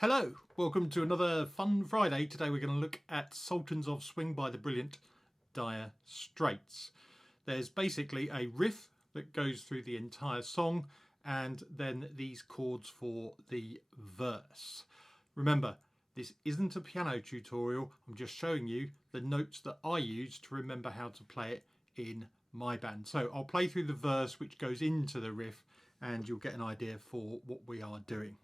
Hello, welcome to another fun Friday. Today we're going to look at Sultans of Swing by the brilliant Dire Straits. There's basically a riff that goes through the entire song and then these chords for the verse. Remember, this isn't a piano tutorial, I'm just showing you the notes that I use to remember how to play it in my band. So I'll play through the verse which goes into the riff and you'll get an idea for what we are doing.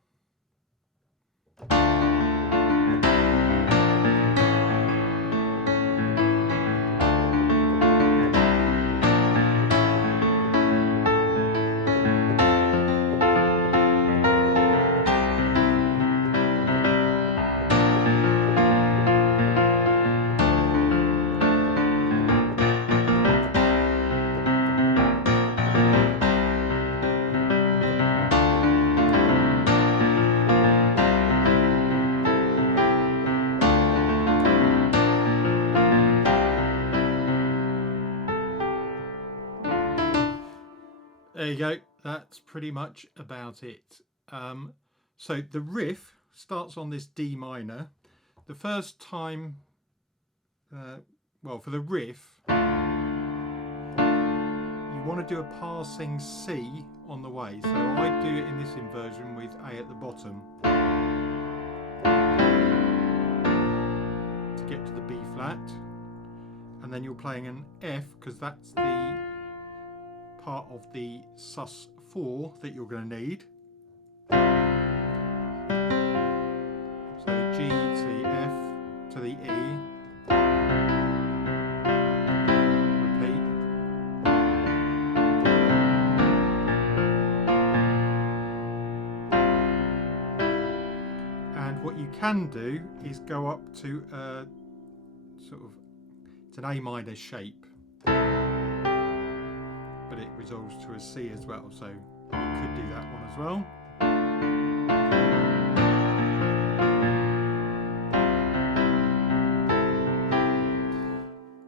There you go, that's pretty much about it. So the riff starts on this D minor. The first time, for the riff, you want to do a passing C on the way. So I do it in this inversion with A at the bottom to get to the B flat. And then you're playing an F because that's the part of the sus4 that you're going to need. So G to the F to the E. Repeat. And what you can do is go up to a it's an A minor shape. But it resolves to a C as well, so you could do that one as well.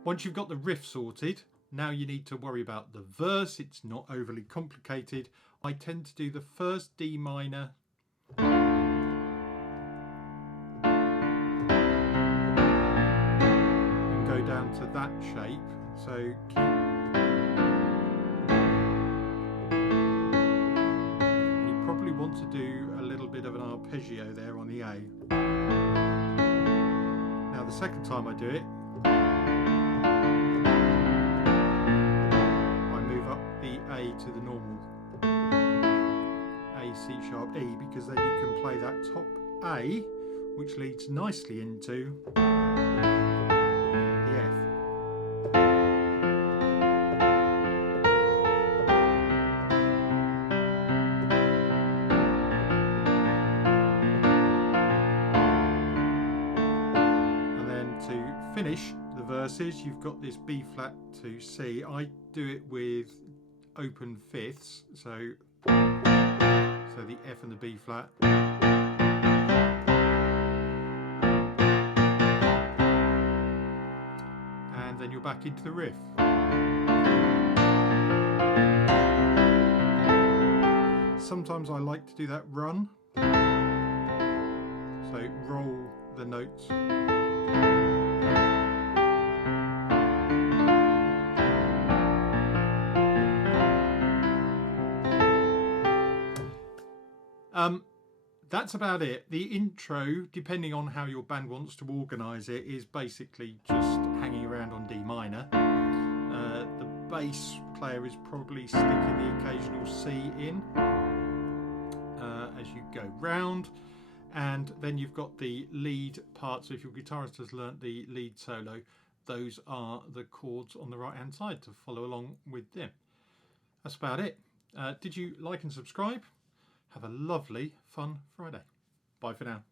Once you've got the riff sorted, now you need to worry about the verse. It's not overly complicated. I tend to do the first D minor and go down to that shape. So keep want to do a little bit of an arpeggio there on the A. Now the second time I do it, I move up the A to the normal A, C sharp, E, because then you can play that top A, which leads nicely into the F. Finish the verses, you've got this B flat to C. I do it with open fifths, so the F and the B flat. And then you're back into the riff. Sometimes I like to do that run, so roll the notes. That's about it. The intro, depending on how your band wants to organise it, is basically just hanging around on D minor. The bass player is probably sticking the occasional C in as you go round. And then you've got the lead part. So if your guitarist has learnt the lead solo, those are the chords on the right hand side to follow along with them. That's about it. Did you like and subscribe? Have a lovely, fun Friday. Bye for now.